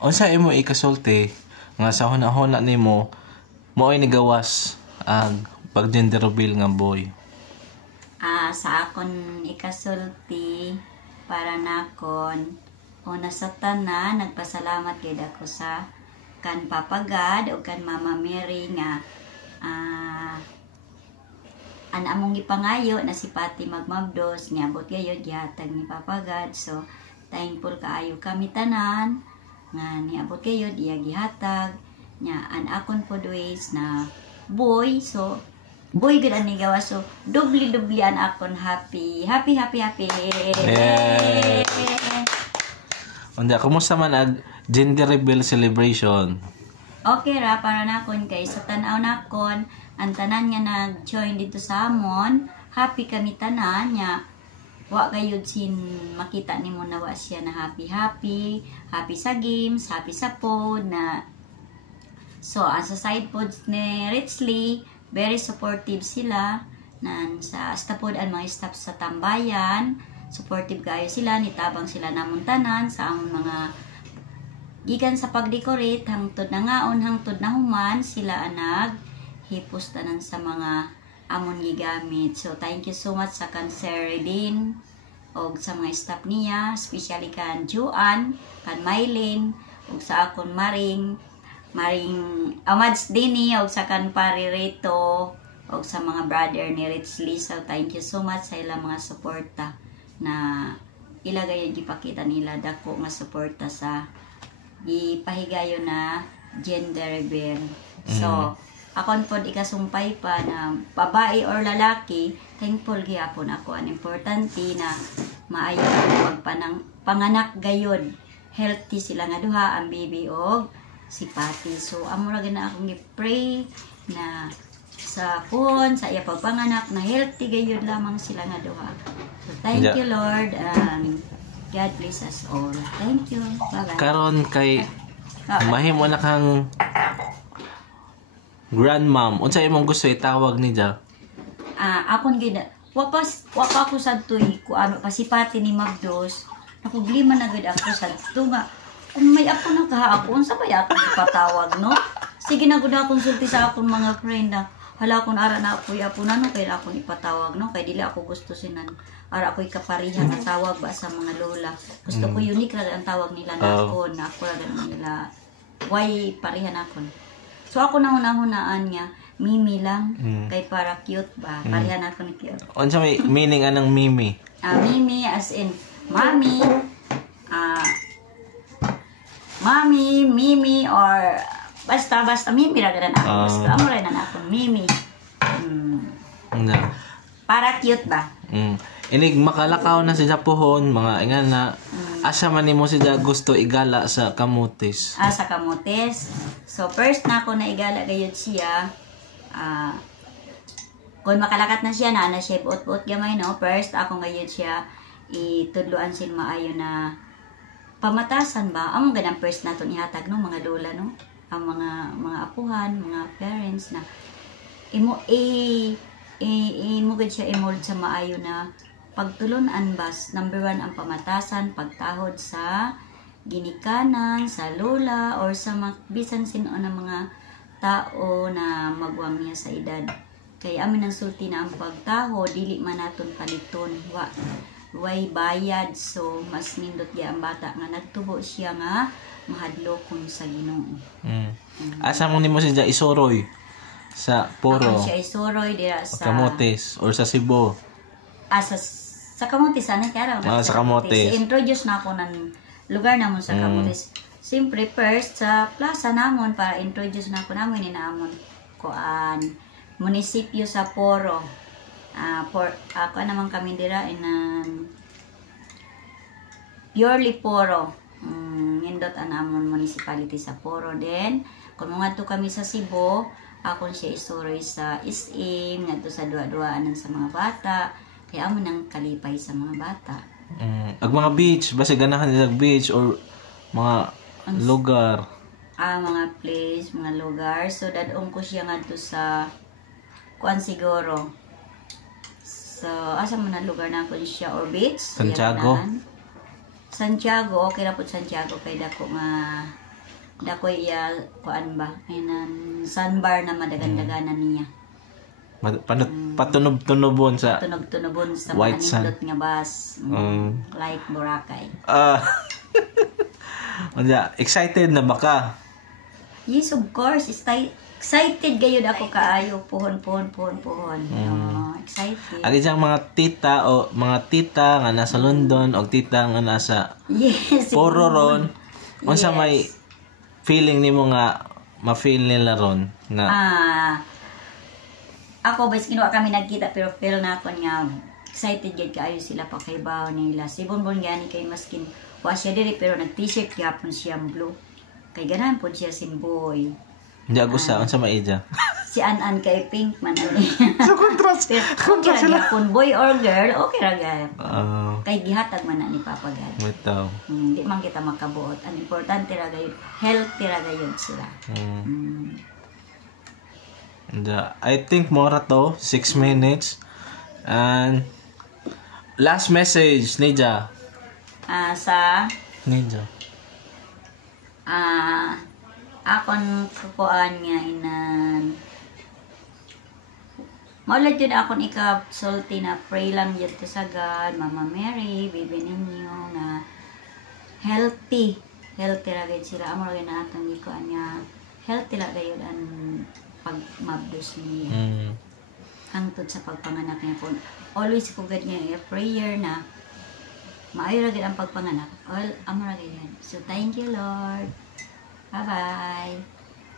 unsa imo ikasulti nga sa hunahuna nimo mo'y nigawas ang pag-gender reveal nga boy? Sa akon ikasulti para nakon una sa tanan nagpasalamat gid ako sa kan Papa God o kan Mama Mary nga an among gipangayo na si Pati Magmabdos nga abot gayud gihatag ni Papa God. So thankful kaayo kami tanan nga niabot gayud iya gihatag nya an akon pod ways na boy. So boy gud ani gawas, so dubli an akon happy. Yes. Unda kumusta man ang gender reveal celebration? Okay ra para nakon kay sa tan-aw nakon ang tanan nga nag-join dito sa amon, happy kami tanan nya. Wa gayud sin makita nimo na wa siya na happy sa games, happy sa pod na. So as sa side pods ni Richly, very supportive sila nan sa stapod ang mga staff sa tambayan. Supportive kayo sila, nitabang sila namon tanan sa amon mga gikan sa pag-decorate hangtod na ngaon hangtod na human sila anag hipos tanan sa mga amon gigamit. So thank you so much sa kan Sir Redin og sa mga staff niya, especially kan Juan, kan Mylene og sa akon Maring Amads Dini og sa kan Paririto og sa mga brother ni Richly. So thank you so much sa ilang mga suporta na ilagay gipakita nila dako nga suporta sa ipahigayo na gender reveal. So akon pod ikasumpay pa na babae or lalaki, thankful gyapon ako an importante na maayo panganak gayod, healthy sila nga duha ang baby og si Pati. So amo ra gina akong gi-pray na sa pon sa iya pagpanganak na healthy gayod lamang sila nga duha. So thank you Lord and God bless us all. Thank you. Bye-bye. Karon kay mahimo na kang grandmom, unsa imong gusto itawag ni Ja? Akon gid wa pa ako sadtoy ko ano pasipati ni Magdos. Naproblema na gid ako sadto nga kung may ako na kaha ako unsa ba ako ipatawag no? Sige na gud akong sulti sa akong mga friend na hala kun ara na ako no kay akong ipatawag no kay dili ako gusto sinan ara ako ikapariha nga tawag ba sa mga lola. Gusto ko unique ra ang tawag nila nakon na ako ra nila why parihan ako. So ako na hunahunaan niya, Mimi lang, kay para cute ba? Parihan ako ni cute. Unsa may meaning anang Mimi? Mimi as in mommy, mommy, Mimi, or basta Mimi ra ganan ako. Basta amo ra na ako, Mimi. Para cute ba? Inig makalakaw na si Japohon, mga ingan na asa man nimo siya gusto igala sa kamutis. Sa kamutis. So first na ako na igala gayud siya. Kung makalakat na siya na siya buot-buot gamay no. First ako gayud siya itudloan sin maayo na pamatasan ba. Amo ganang first naton ihatag no mga lola no. Ang mga apuhan, mga parents na imo gud siya imold sa maayo na pagtulunan bas. Number 1 ang pamatasan, pagtahod sa ginikanan, sa lola, or sa bisan sino na mga tao na magwang niya sa edad. Kaya amin ang sulti na ang pagtaho, dili man naton paliton. Way bayad, so mas nindot ya ang bata nga nagtubo siya nga mahadlokon sa Ginoo. Asa mo nimo siya isuroy sa Poro? Ako siya isuroy dira sa Camotes or sa Cebu. Sa Camotes ana kaya sa Camotes. Introduce na ako ng lugar namon sa Camotes. Siyempre first sa plaza namon para introduce na ako namon ni namon kuan munisipyo sa Poro. Ako naman kami dira in purely Poro. Nindot ang amon municipality sa Poro. Then kung mga to kami sa Cebu, ako siya isuroy sa SM ngadto sa duwa-duwaan sa mga bata. Kaya amo nang kalipay sa mga bata. Ag mga beach, basta ganahan nila beach or mga lugar. Mga place, mga lugar. So dadong ko siya ngadto sa kuan siguro. So asa man na lugar na ko siya or beach? Santiago. Santiago, okay ra pud Santiago kay dako nga dakoy iya kuan ba inan sunbar na madagan-daganan niya. Patunob-tunobon sa Tunog-tunobon sa White sun. manindot nga bus. Like Boracay. Excited na ba ka? Yes, of course. Excited gayud ako kaayo. Puhon. Excited. Agi diyang mga tita nga nasa London o tita nga nasa Yes. Poro ron. Unsa Yes. may feeling nimo nga ma-feel nila ron nga Ako, bas kinuha kami nagkita pero feel na ako nga excited gid kaayo sila pa kay bawo nila. Si Bonbon gani kay maskin wa siya diri pero nag-t-shirt gyapon siya blue. Kay ganahan po siya sin boy. hindi ako sa unsa may ija. Si An kay pink man ani. So contrast. Okay ra gyapon boy or girl, okay ra gyapon. Kay Kay gihatag man na ni Papa God. bitaw. Hindi man kita makabuot. Ang importante ra gayud, healthy ra gayud sila. I think more to 6 minutes. And last message, Nija. Sa Nija. akon kukuan nga inan maulad yun akon sulti na pray lang yun to sa God, Mama Mary, bibi ninyo nga healthy ra gayud sila. Amo ra gyud na atong ikuan nga healthy ra gayud ang pagmabdos niya hangtod sa pagpanganak niya po. Always ko gad niya prayer na maayo ra gid ang pagpanganak. All amo ra gid. So thank you Lord. Bye-bye.